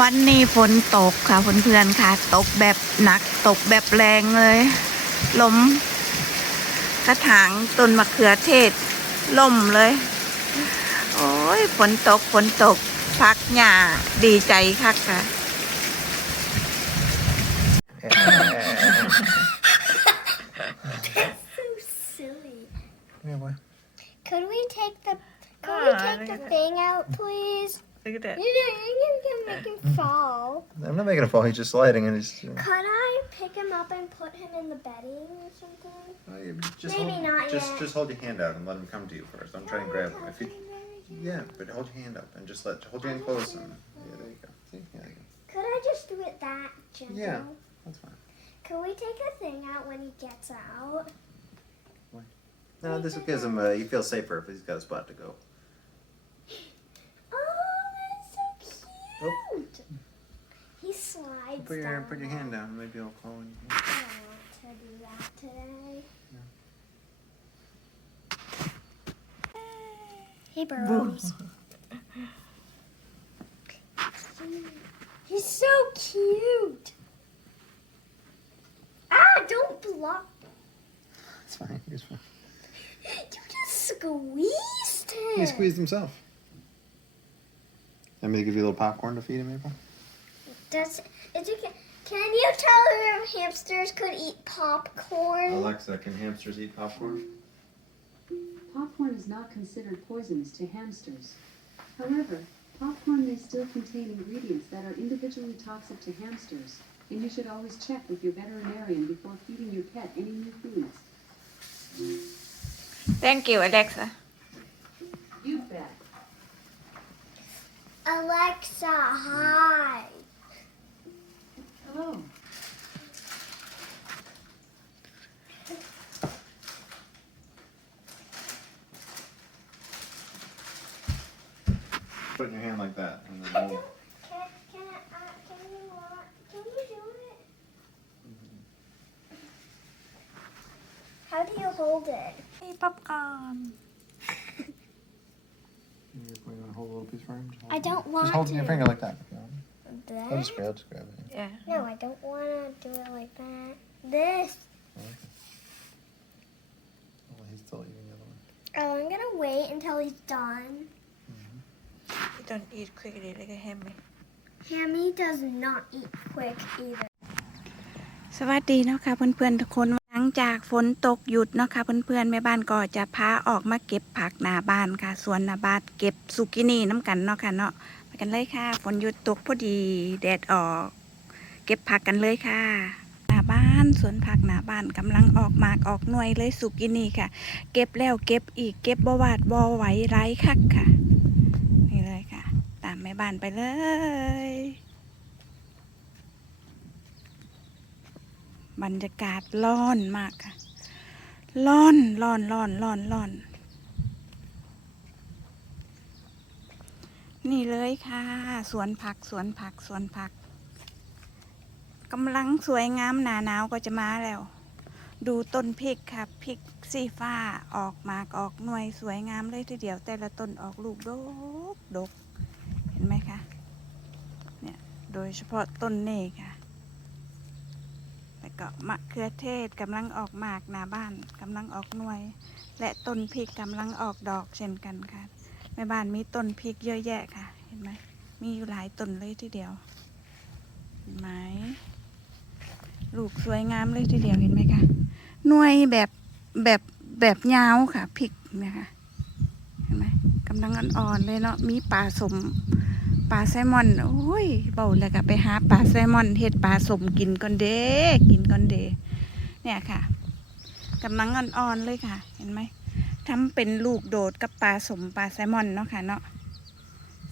วันนี้ฝนตกค่ะเพื่อนๆค่ะ ตกแบบหนักตกแบบแรงเลยลมกระถางต้นมะเขือเทศล่มเลย โอ้ยฝนตกฝนตก พักหญ้าดีใจคักค่ะ so silly. Yeah, boy. Could we take the could Ah, we look take the at that. thing out, please? Look at that. You know, you're gonna make him fall. I'm not making him fall. He's just sliding, and he's. Could I pick him up and put him in the bedding or something? just Maybe hold, not just, yet. Just hold your hand out and let him come to you first. Don't try and grab him. If you, yeah, but hold your hand up and just let hold your hand close. And, yeah, there you go. See, yeah, there you go. Could I just do it that gentle? Yeah. That's fine. Could we take a thing out when he gets out? No, this gives him. Uh, he feels safer if he's got a spot to go. Oh, that's so Oh. cute. He slides Put your down. put your hand down. Maybe I'll fall in. I don't want to do that today. Hey, Burrows. He's so cute. Ah, don't block. It's fine. He's fine. You just squeezed him. He squeezed himself. Me to give you a little popcorn to feed him, April? Does is it, can you tell her if hamsters could eat popcorn? Alexa, can hamsters eat popcorn? Popcorn is not considered poisonous to hamsters. However, popcorn may still contain ingredients that are individually toxic to hamsters, and you should always check with your veterinarian before feeding your pet any new foods. Thank you Alexa You bet. Alexa, hi. put your hand like that. And then uh, How do you hold it? Hey, popcorn. You're going to hold a little piece for him? I don't want Just hold to. your finger like that. That? I'll just grab, just grab it. Yeah. No, I don't want to do it like that. This. Oh, okay. Oh, he's still eating the other one. Oh, I'm going to wait until he's done. You don't eat quickly like a hammy Hammy does not eat quick either. สวัสดีเนาะค่ะเพื่อนๆทุกคนหลังจากฝนตกหยุดเนาะค่ะเพื่อนๆแม่บ้านก็จะพาออกมาเก็บผักหน้าบ้านค่ะสวนหน้าบ้านเก็บสุกินี่น้ำกันเนาะค่ะเนาะไปกันเลยค่ะ ฝนหยุดตกพอดีแดดออก เก็บผักกันเลยค่ะหน้าบ้านสวนผักหน้าบ้านกำลังออกหมากออกหน่วยเลยสุกินี่ค่ะ เก็บแล้วเก็บอีกเก็บบวาดบวไหวไร้คักค่ะ นี่เลยค่ะ ตามแม่ บ้านไปเลยบรรยากาศร้อนมากค่ะ ร้อนร้อนร้อนร้อนร้อน นี่เลยค่ะ สวนผักสวนผักสวนผักกำลังสวยงามหนาหนาวก็จะมาแล้ว ดูต้นพริกค่ะพริกสีฟ้าออกหมากออกหน่วยสวยงามเลยทีเดียวแต่ละต้นออกลูกดกดก นไหมคะ เนี่ย โดยเฉพาะต้นเนี้ค่ะ แล้วก็มะเขือเทศกำลังออกหมากหน้าบ้านกำลังออกหน่วย และต้นพริกกำลังออกดอกเช่นกันค่ะ แม่บ้านมีต้นพริกเยอะแยะค่ะ เห็นไหม มีอยู่หลายต้นเลยทีเดียว เห็นไหม ลูกสวยงามเลยทีเดียวเห็นไหมคะ หน่วยแบบแบบแบบยาวค่ะพริกเนี่ยค่ะเห็นไหมกำลังอ่อนๆเลยเนาะมีปลาสม ปลาแซลมอน โอ้ยเบาแล้วก็ไปหาปลาแซลมอนเฮ็ดปลาสมกินก่อนเด้กินก่อนเด้เนี่ยค่ะกำลังอ่อนๆเลยค่ะ เห็นไหมทำเป็นลูกโดดกับปลาสมปลาแซลมอนเนาะค่ะเนาะ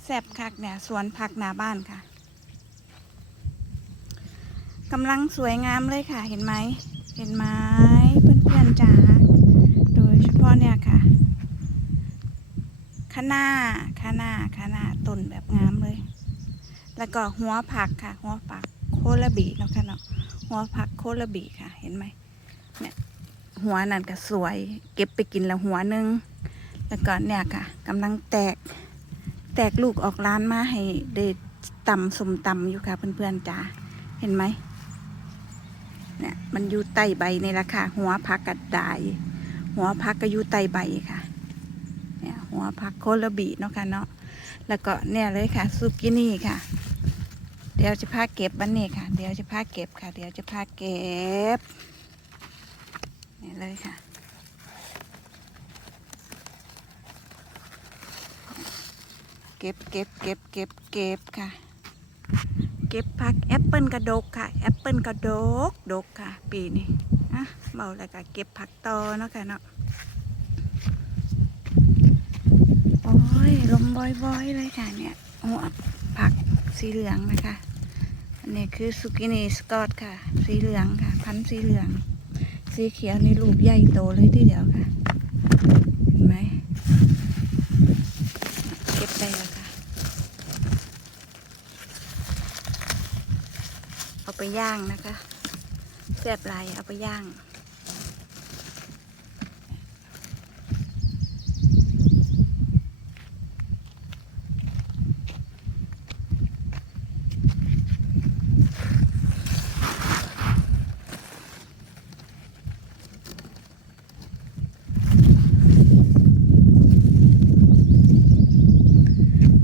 แซ่บคักเนี่ยสวนผักหน้าบ้านค่ะกำลังสวยงามเลยค่ะ เห็นไหม เห็นไหมเพื่อนๆจ๋าโดยเฉพาะเนี่ยค่ะ คะน้าคะน้าคะน้าต้นแบบงามเลย แล้วก็หัวผักค่ะ หัวผักโคลบีเนาะค่ะเนาะหัวผักโคลบีค่ะ เห็นไหมเนี่ยหัวนั่นก็สวย เก็บไปกินล้วหัวหนึ่งแล้วก็เนี่ยค่ะกำลังแตก แตกลูกออกร้านมาให้เด็ดตำสมตำอยู่ค่ะ เพื่อนๆจ้าเห็นไหมเนี่ยมันอยู่ใต้ใบในี่แหละค่ะหัวผักกระดาย หัวผักก็อยู่ใต้ใบค่ะ หัวผักโคลบีเนาะค่ะเนาะแล้วก็เนี่ยเลยค่ะซุกินี่ค่ะ เดี๋ยวจะพาเก็บวันนี้ค่ะ เดี๋ยวจะพาเก็บค่ะ เดี๋ยวจะพาเก็บนี่เลยค่ะเก็บเก็บเก็บเก็บเก็บค่ะ เก็บผักแอปเปิลกระดกค่ะแอปเปิลกระดกดกค่ะ ปีนี้อะเมาแล้วก็เก็บผักตอเนาะค่ะเนาะ โอ้ยลมบ่อยๆเลยค่ะเนี่ยหัวผักสีเหลืองนะคะอันนี้คือสุกินีสกอตค่ะ สีเหลืองค่ะ พันธุ์สีเหลือง สีเขียวนี่ลูกใหญ่โตเลยทีเดียวค่ะเห็นไหมเก็บได้แล้วค่ะ เอาไปย่างนะคะแซ่บลายเอาไปย่าง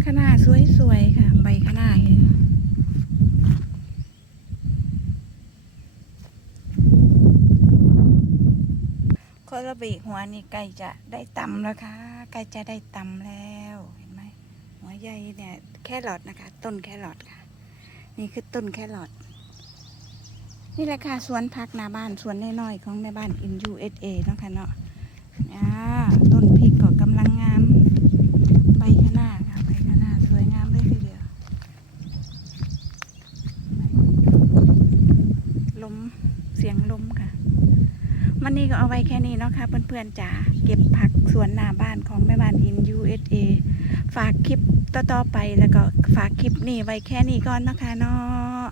ขนาดสวยๆค่ะ ใบขนาดเอง โคลาบีหัวนี่ไก่จะได้ตำแล้วค่ะไก่จะได้ตำแล้วเห็นไหมหัวใหญ่เนี่ยแครอทนะคะ ต้นแครอทค่ะ นี่คือต้นแครอทนี่แหละค่ะสวนพักหน้าบ้านสวนน้อยๆของแม่บ้านอิน USA เนาะค่ะเนาะอ่าต้นพริกก็กำลังงาม ใบขนาดค่ะใบขนาดสวยงามเลยทีเดียว ลมเสียงลมค่ะ วันนี้ ก็เอาไว้แค่นี้เนาะค่ะเพื่อนๆจ๋าเก็บผักสวนหน้าบ้านของแม่บ้านอิน USA ฝากคลิปต่อๆไปแล้วก็ฝากคลิปนี้ไว้แค่นี้ก่อนนะคะเนาะ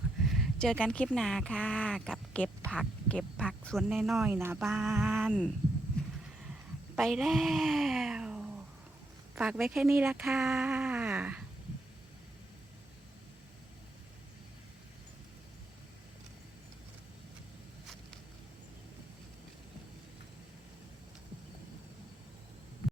เจอกันคลิปหน้าค่ะ กับเก็บผัก เก็บผักสวนน้อยๆหน้าบ้าน ไปแล้ว ฝากไว้แค่นี้ละค่ะ